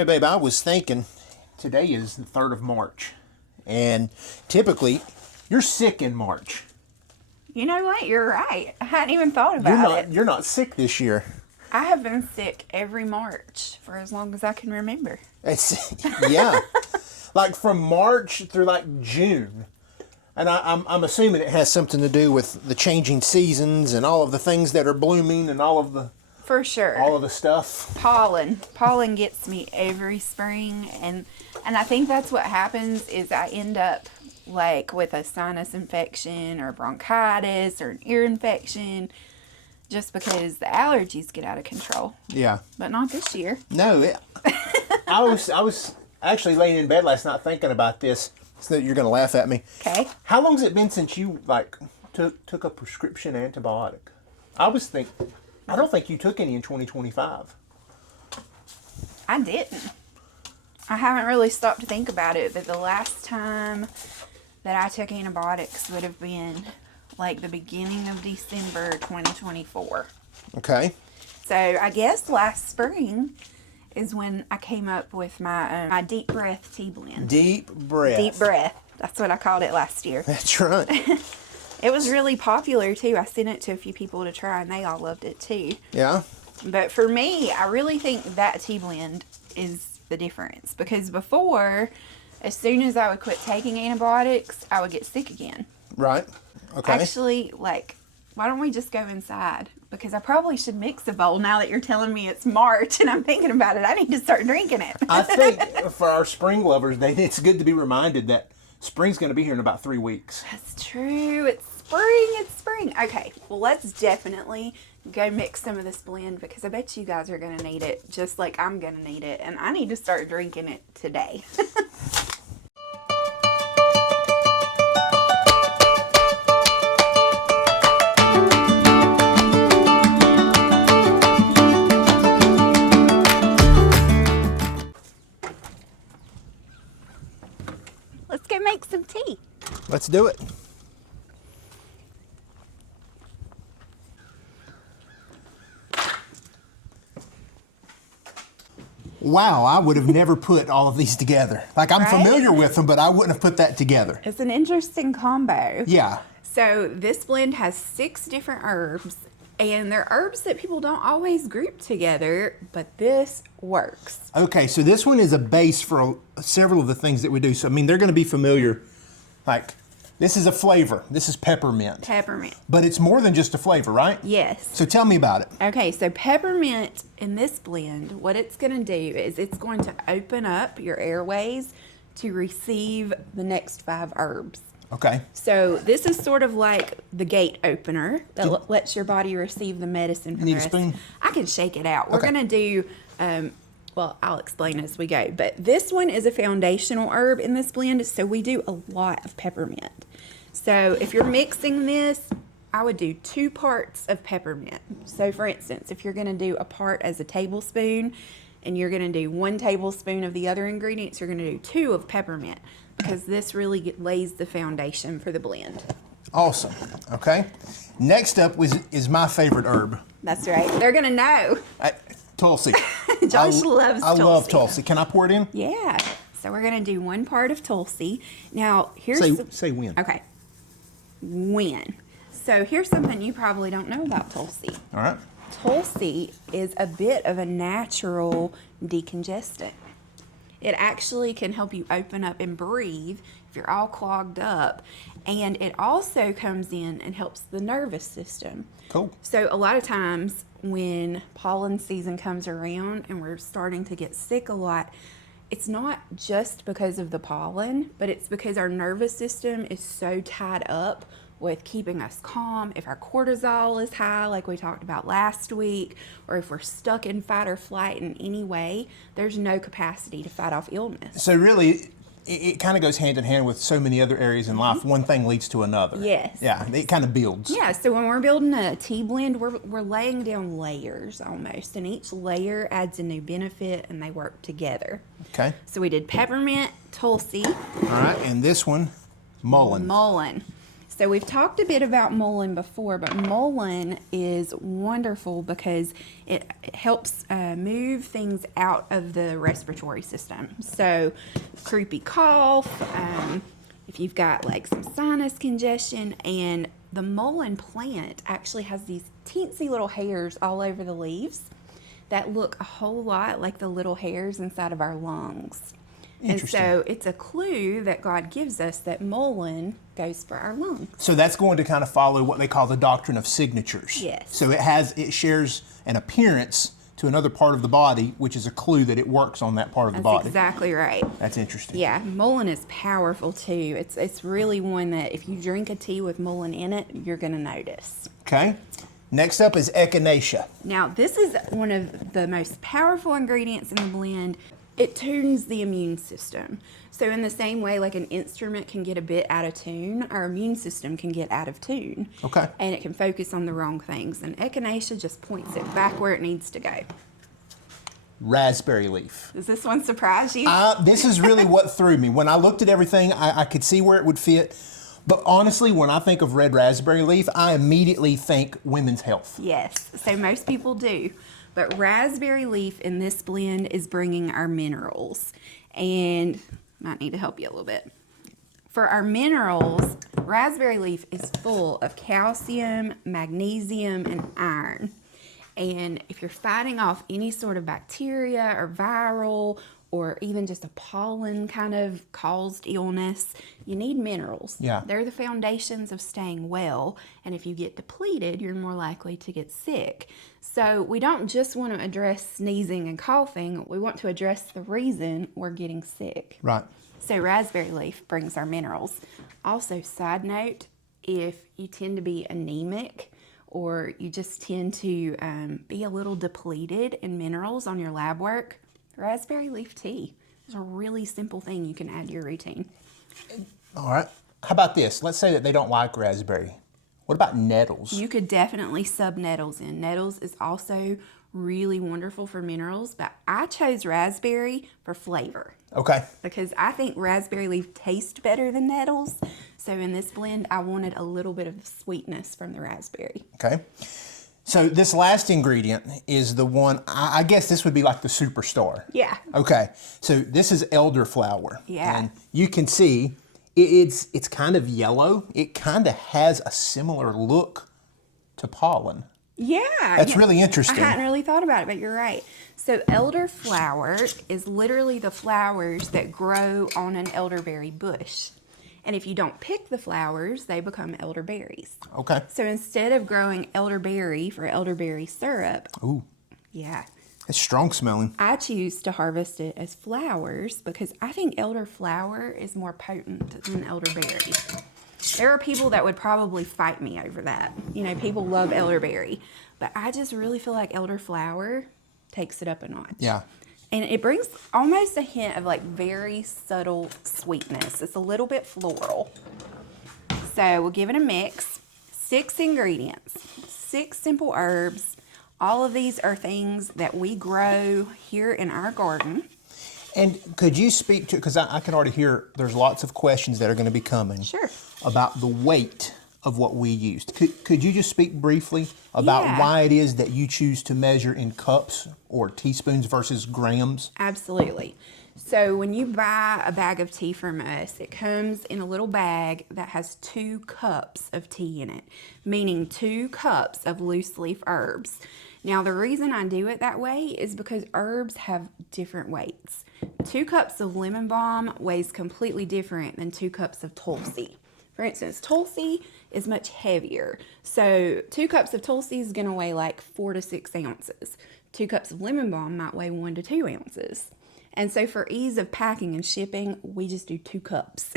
know, babe, I was thinking today is the 3rd of March, and typically you're sick in March. You know what? You're right. I hadn't even thought about it. You're not sick this year. I have been sick every March for as long as I can remember. Yeah. Like from March through like June. And I'm assuming it has something to do with the changing seasons and all of the things that are blooming and all of the... For sure. All of the stuff. Pollen gets me every spring. And I think that's what happens is I end up like with a sinus infection or bronchitis or an ear infection just because the allergies get out of control. Yeah. But not this year. No. I was actually laying in bed last night thinking about this. So that you're going to laugh at me. Okay. How long has it been since you like took a prescription antibiotic? I don't think you took any in 2025. I didn't. I haven't really stopped to think about it, but the last time that I took antibiotics would have been like the beginning of December 2024. Okay. So I guess last spring is when I came up with my deep breath tea blend. Deep breath. Deep breath. That's what I called it last year. That's right. It was really popular too. I sent it to a few people to try and they all loved it too. Yeah. But for me, I really think that tea blend is the difference. Because before, as soon as I would quit taking antibiotics, I would get sick again. Right. Okay. Actually, like, why don't we just go inside? Because I probably should mix a bowl now that you're telling me it's March and I'm thinking about it. I need to start drinking it. I think for our spring lovers, it's good to be reminded that spring's going to be here in about 3 weeks. That's true. It's spring. It's spring. Okay. Well, let's definitely go mix some of this blend because I bet you guys are going to need it just like I'm going to need it. And I need to start drinking it today. Let's go make some tea. Let's do it. Wow, I would have never put all of these together. Like, I'm familiar with them, but I wouldn't have put that together. It's an interesting combo. Yeah. So this blend has 6 different herbs, and they're herbs that people don't always group together, but this works. Okay, so this one is a base for several of the things that we do. So, I mean, they're going to be familiar. Like, this is a flavor. This is peppermint. Peppermint. But it's more than just a flavor, right? Yes. So tell me about it. Okay, so peppermint in this blend, what it's going to do is it's going to open up your airways to receive the next 5 herbs. Okay. So this is sort of like the gate opener that lets your body receive the medicine from Need the a rest. spoon? I can shake it out. We're Okay. going to do, well, I'll explain as we go. But this one is a foundational herb in this blend, so we do a lot of peppermint. So if you're mixing this, I would do 2 parts of peppermint. So for instance, if you're going to do a part as a tablespoon and you're going to do 1 tablespoon of the other ingredients, you're going to do 2 of peppermint because this really lays the foundation for the blend. Awesome. Okay. Next up is my favorite herb. That's right. They're going to know. Tulsi. Josh loves tulsi. I love tulsi. Can I pour it in? Yeah. So we're going to do 1 part of tulsi. Now, here's... Say when. Okay. When. So here's something you probably don't know about tulsi. All right. Tulsi is a bit of a natural decongestant. It actually can help you open up and breathe if you're all clogged up. And it also comes in and helps the nervous system. Cool. So a lot of times when pollen season comes around and we're starting to get sick a lot, it's not just because of the pollen, but it's because our nervous system is so tied up with keeping us calm. If our cortisol is high, like we talked about last week, or if we're stuck in fight or flight in any way, there's no capacity to fight off illness. So really, it kind of goes hand in hand with so many other areas in life. One thing leads to another. Yes. Yeah, it kind of builds. Yeah, so when we're building a tea blend, we're laying down layers almost, and each layer adds a new benefit, and they work together. Okay. So we did peppermint, tulsi. All right, and this one, mullein. Mullein. So we've talked a bit about mullein before, but mullein is wonderful because it helps move things out of the respiratory system. So croupy cough, if you've got like some sinus congestion, and the mullein plant actually has these teensy little hairs all over the leaves that look a whole lot like the little hairs inside of our lungs. And so it's a clue that God gives us that mullein goes for our lungs. So that's going to kind of follow what they call the doctrine of signatures. Yes. So it shares an appearance to another part of the body, which is a clue that it works on that part of the body. That's exactly right. That's interesting. Yeah, mullein is powerful too. It's really one that if you drink a tea with mullein in it, you're going to notice. Okay. Next up is echinacea. Now, this is one of the most powerful ingredients in the blend. It tunes the immune system. So in the same way, like an instrument can get a bit out of tune, our immune system can get out of tune. Okay. And it can focus on the wrong things. And echinacea just points it back where it needs to go. Raspberry leaf. Does this one surprise you? This is really what threw me. When I looked at everything, I could see where it would fit. But honestly, when I think of red raspberry leaf, I immediately think women's health. Yes, so most people do. But raspberry leaf in this blend is bringing our minerals. And might need to help you a little bit. For our minerals, raspberry leaf is full of calcium, magnesium, and iron. And if you're fighting off any sort of bacteria or viral or even just a pollen kind of caused illness, you need minerals. Yeah. They're the foundations of staying well. And if you get depleted, you're more likely to get sick. So we don't just want to address sneezing and coughing. We want to address the reason we're getting sick. Right. So raspberry leaf brings our minerals. Also, side note, if you tend to be anemic or you just tend to be a little depleted in minerals on your lab work, raspberry leaf tea is a really simple thing you can add to your routine. All right. How about this? Let's say that they don't like raspberry. What about nettles? You could definitely sub nettles in. Nettles is also really wonderful for minerals, but I chose raspberry for flavor. Okay. Because I think raspberry leaf tastes better than nettles. So in this blend, I wanted a little bit of sweetness from the raspberry. Okay. So this last ingredient is the one, I guess this would be like the superstar. Yeah. Okay. So this is elderflower. Yeah. And you can see it's kind of yellow. It kind of has a similar look to pollen. Yeah. That's really interesting. I hadn't really thought about it, but you're right. So elderflower is literally the flowers that grow on an elderberry bush. And if you don't pick the flowers, they become elderberries. Okay. So instead of growing elderberry for elderberry syrup, Ooh, yeah, it's strong smelling. I choose to harvest it as flowers because I think elderflower is more potent than elderberry. There are people that would probably fight me over that. You know, people love elderberry, but I just really feel like elderflower takes it up a notch. Yeah. And it brings almost a hint of like very subtle sweetness. It's a little bit floral. So we'll give it a mix. 6 ingredients, 6 simple herbs. All of these are things that we grow here in our garden. And could you speak to, because I can already hear there's lots of questions that are going to be coming. Sure. About the weight of what we used. Could you just speak briefly about Yeah. why it is that you choose to measure in cups or teaspoons versus grams? Absolutely. So when you buy a bag of tea from us, it comes in a little bag that has 2 cups of tea in it, meaning 2 cups of loose leaf herbs. Now, the reason I do it that way is because herbs have different weights. 2 cups of lemon balm weighs completely different than 2 cups of tulsi. For instance, tulsi is much heavier. So 2 cups of tulsi is going to weigh like 4 to 6 ounces. 2 cups of lemon balm might weigh 1 to 2 ounces. And so for ease of packing and shipping, we just do 2 cups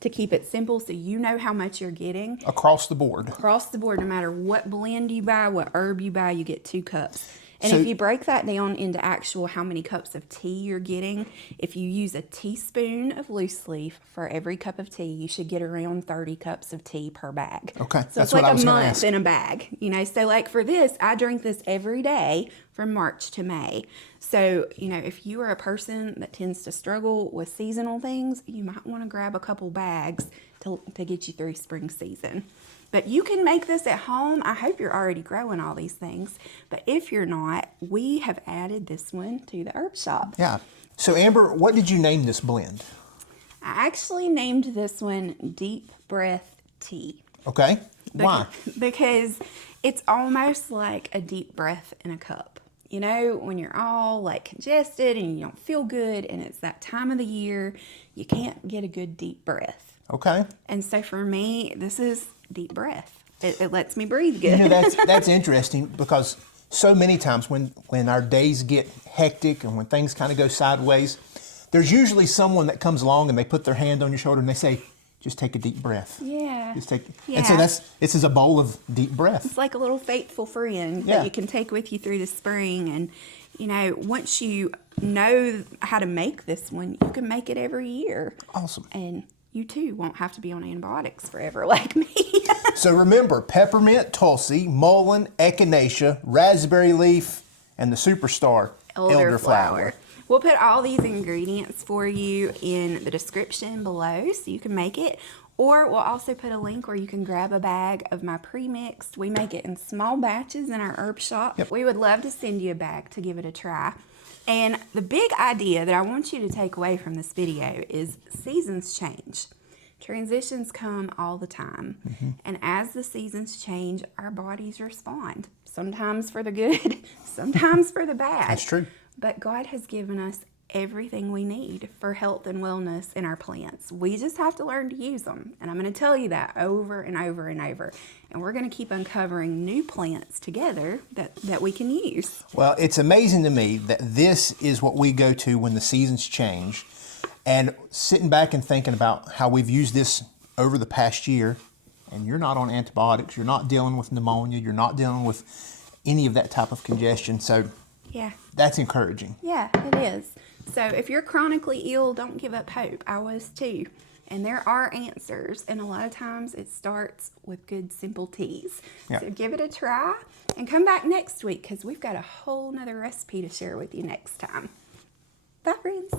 to keep it simple so you know how much you're getting. Across the board. Across the board, no matter what blend you buy, what herb you buy, you get 2 cups. And So- if you break that down into actual how many cups of tea you're getting, if you use a teaspoon of loose leaf for every cup of tea, you should get around 30 cups of tea per bag. Okay, So that's it's what like I was a gonna month ask. in a bag. You know, so like for this, I drink this every day from March to May. So, if you are a person that tends to struggle with seasonal things, you might want to grab a couple bags to get you through spring season. But you can make this at home. I hope you're already growing all these things. But if you're not, we have added this one to the herb shop. Yeah. So Amber, what did you name this blend? I actually named this one Deep Breath Tea. Okay. Why? Because it's almost like a deep breath in a cup. When you're all like congested and you don't feel good and it's that time of the year, you can't get a good deep breath. Okay. And so for me, this is deep breath. It lets me breathe good. That's interesting because so many times when our days get hectic and when things kind of go sideways, there's usually someone that comes along and they put their hand on your shoulder and they say, just take a deep breath. Yeah. And so this is a bowl of deep breath. It's like a little faithful friend that you can take with you through the spring. And, once you know how to make this one, you can make it every year. Awesome. And you too won't have to be on antibiotics forever like me. So remember, peppermint, tulsi, mullein, echinacea, raspberry leaf, and the superstar, elderflower. We'll put all these ingredients for you in the description below so you can make it. Or we'll also put a link where you can grab a bag of my pre-mixed. We make it in small batches in our herb shop. Yep. We would love to send you a bag to give it a try. And the big idea that I want you to take away from this video is seasons change. Transitions come all the time. Mm-hmm. And as the seasons change, our bodies respond. Sometimes for the good, sometimes for the bad. That's true. But God has given us everything we need for health and wellness in our plants. We just have to learn to use them. And I'm going to tell you that over and over and over. And we're going to keep uncovering new plants together that we can use. Well, it's amazing to me that this is what we go to when the seasons change. And sitting back and thinking about how we've used this over the past year, and you're not on antibiotics, you're not dealing with pneumonia, you're not dealing with any of that type of congestion. So yeah, that's encouraging. Yeah, it is. So if you're chronically ill, don't give up hope. I was too. And there are answers. And a lot of times it starts with good, simple teas. Yeah. So give it a try and come back next week because we've got a whole nother recipe to share with you next time. Bye, friends.